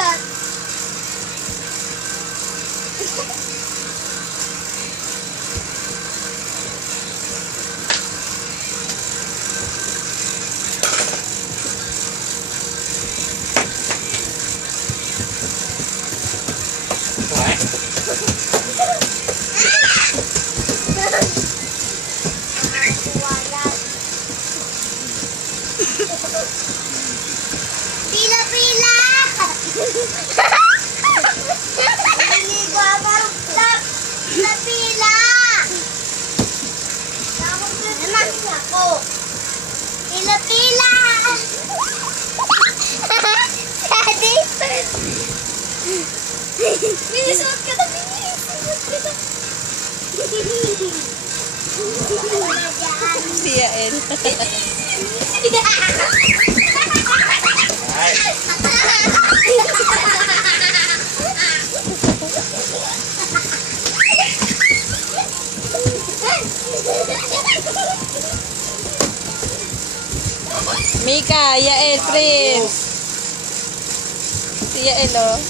Mabigat. Pila-pila! Naliligo ako sa pila! Naman ako! Pila-pila! Daddy! Minisot ka na, minisot! Si Yael. Mika, Yael, Prince. Si Yael, oh.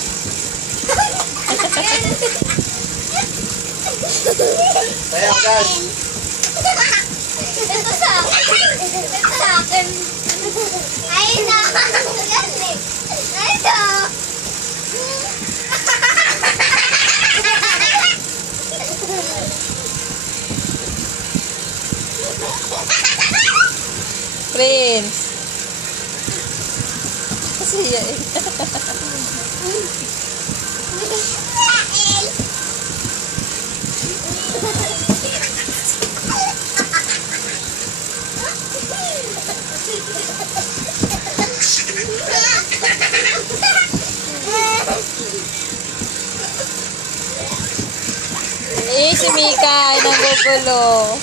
Ayan, guys. Ito sa akin. Ito sa akin. Ay, nakakagaling. Ito. Prince. Si Yael. Si Mika ay nanggugulo.